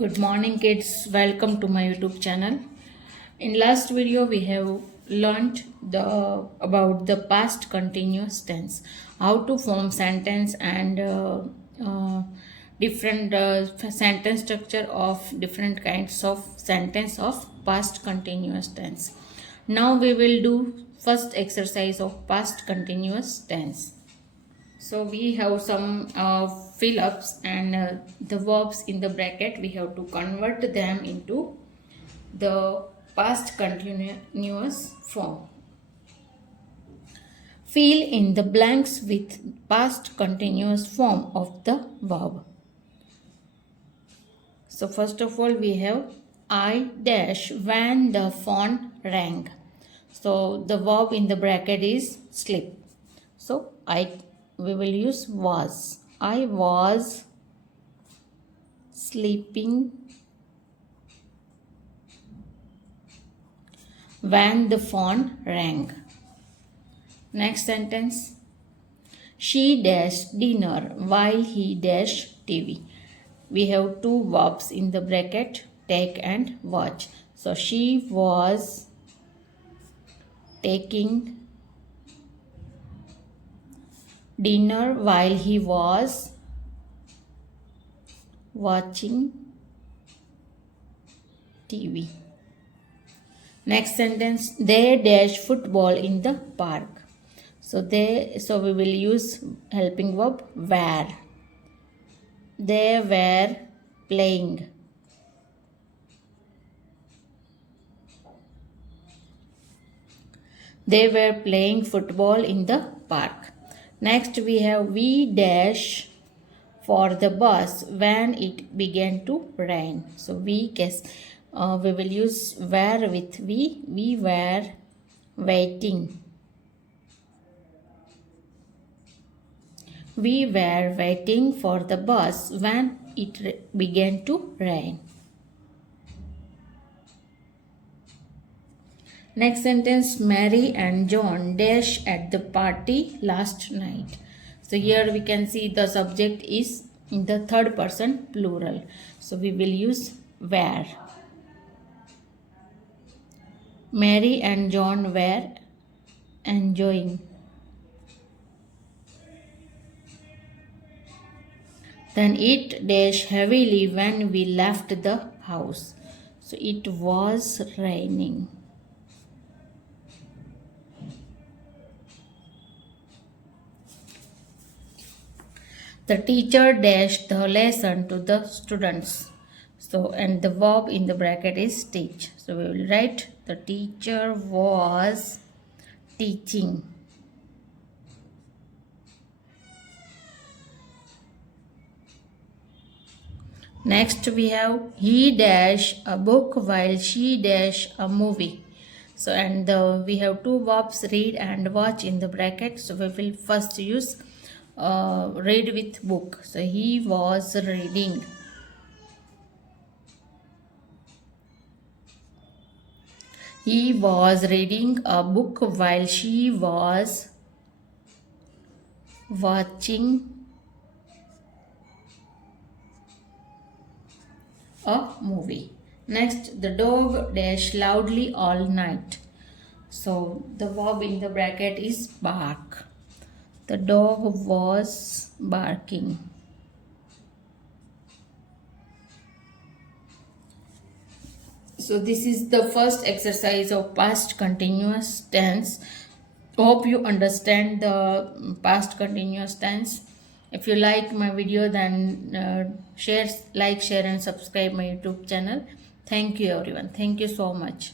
Good morning kids, welcome to my YouTube channel. In last video we have learned about the past continuous tense, how to form sentence and different sentence structure of different kinds of sentence of past continuous tense. Now we will do first exercise of past continuous tense. So we have some fill-ups and the verbs in the bracket. We have to convert them into the past continuous form. Fill in the blanks with past continuous form of the verb. So first of all we have I dash when the phone rang. So the verb in the bracket is sleep. So we will use was. I was sleeping when the phone rang. Next sentence. She dashed dinner while he dashed TV. We have two verbs in the bracket, take and watch. So she was taking dinner while he was watching TV. Next sentence, they dash football in the park. So we will use helping verb were. They were playing. They were playing football in the park. Next we have we dash for the bus when it began to rain. So we will use were with we. We were waiting. We were waiting for the bus when it began to rain. Next sentence, Mary and John dash at the party last night. So here we can see the subject is in the third person plural. So we will use were. Mary and John were enjoying. Then it dash heavily when we left the house. So it was raining. The teacher dashed the lesson to the students. So, and the verb in the bracket is teach. So, we will write the teacher was teaching. Next, we have he dash a book while she dash a movie. So, and we have two verbs, read and watch in the bracket. So, we will first use read with book. So he was reading. He was reading a book while she was watching a movie. Next, the dog dashed loudly all night. So the verb in the bracket is bark. The dog was barking. So this is the first exercise of past continuous tense. Hope you understand the past continuous tense. If you like my video, then share and subscribe my YouTube channel. Thank you everyone. Thank you so much.